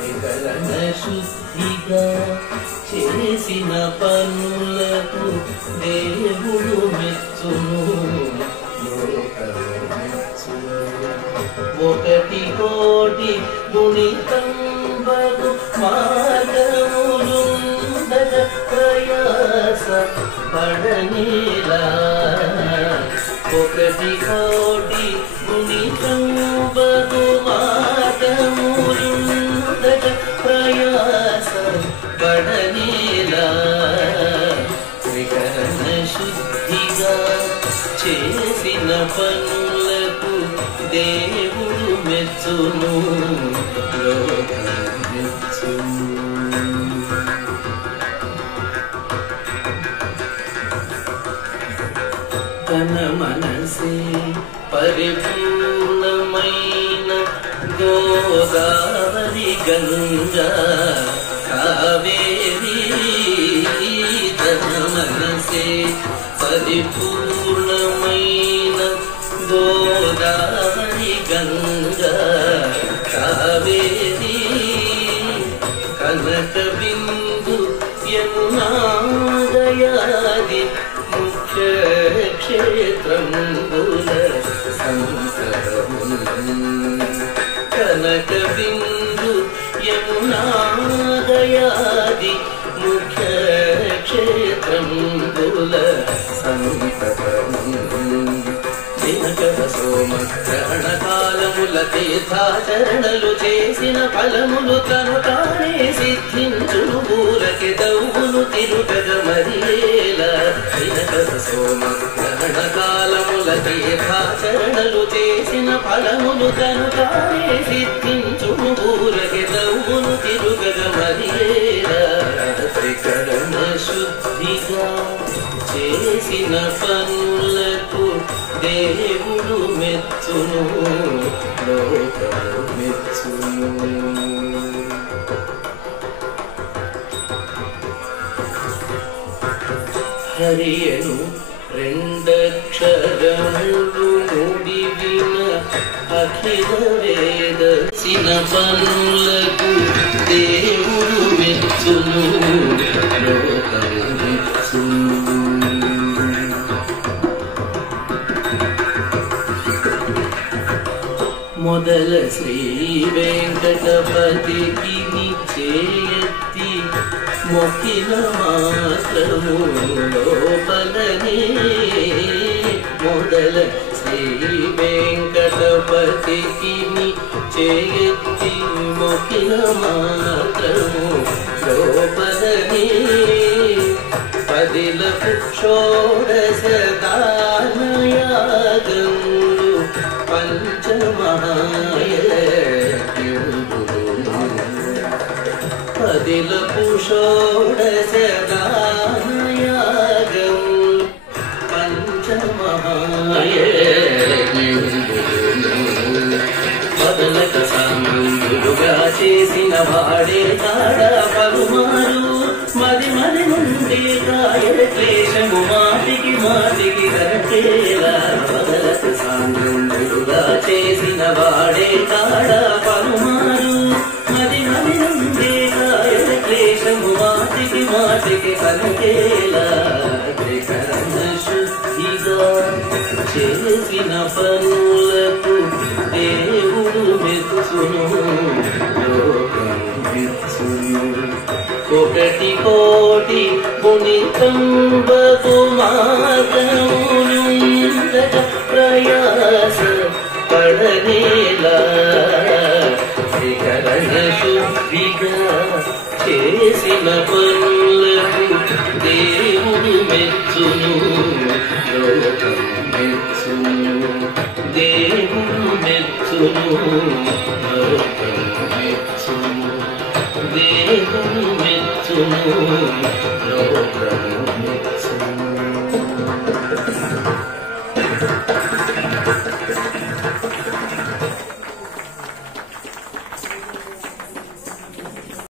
వికరణ శుద్ధిగా చేసిన పనులకు దేవుడు మెచ్చును, లోకము మెచ్చును. ఒకటి కోటి గుణితంబగు మార్గములుండగ ప్రయాస పడనేలా. ఒకటి కోటి గుణితంబగు మార్గములుండగ ప్రయాస పడనేలా. వికరణ శుద్ధిగా చేసిన పనులకు దేవుడు మెచ్చును, లోకము మెచ్చును. తన మనసే పరిపూర్ణమైన గోదావరి గంగా కావేరి. తన మనసే పరిపూర్ణమైన గోదావరి గంగా కావేరి. కనక బిందు యమునా గయాది ముఖ్య క్షేత్రంబుల సంకరమున్. కనక బిందు యమునా గయాది ముఖ్య క్షేత్రంబుల సంకరమున్. దినకర సోమ గ్రహణ కాలముల తీర్థాచరణలు చేసిన ఫలములు తను తానే సిద్ధించును, ఊరకి దౌవును తిరుగగ మరియేలా. దినకర సోమ గ్రహణ కాలముల తీర్థాచరణలు చేసిన ఫలములు తను తానే సిద్ధించును, ఊరకి దౌవును తిరుగగ మరియేలా. త్రికరణ శుద్ధిగా చేసిన పనులకు దేవుడు మెచ్చును, లోకము మెచ్చును. హరియను రెండక్షరములు నుడివిన అఖిల వేదసిన పనులకు దేవుడు మెచ్చును, లోకము మెచ్చును. మొదల శ్రీ వెంకటపతికి నిశ్చయెత్తి మొక్కిన మాత్రము లోపలనే. మొదల శ్రీ వెంకటపతికి నిశ్చయెత్తి మొక్కిన మాత్రము లోపలనే. పదిలకు షోడశ దానయాగములు పంచమహాయజ్ఞములు. పదిలకు షోడశ దానయాగములు పంచమహాయజ్ఞములు. మొదలక సామంతులుగా చేసిన వాడే కాడ పలుమారు మది మది నుండి కాయల క్లేశము మాటికి మాటికి కరచేలా. మొదలక సామంతులుగా చేసిన వాడే కాడ పలుమారు మది మది నుండి కాయల క్లేశము మాటికి మాటికి కరచేలా. త్రికరణ శుద్ధిగా చేసిన పనులకు దేవుడు మెచ్చును, లోకము మెచ్చును. ఒకటి కోటి గుణితంబగు మార్గములుండగ ప్రయాస పడనేలా. త్రికరణ శుద్ధిగా చేసిన పనులకు దేవుడు మెచ్చును, లోకము మెచ్చును. దేవుడు మెచ్చును, లోకము మెచ్చును. దేవుడు మెచ్చును.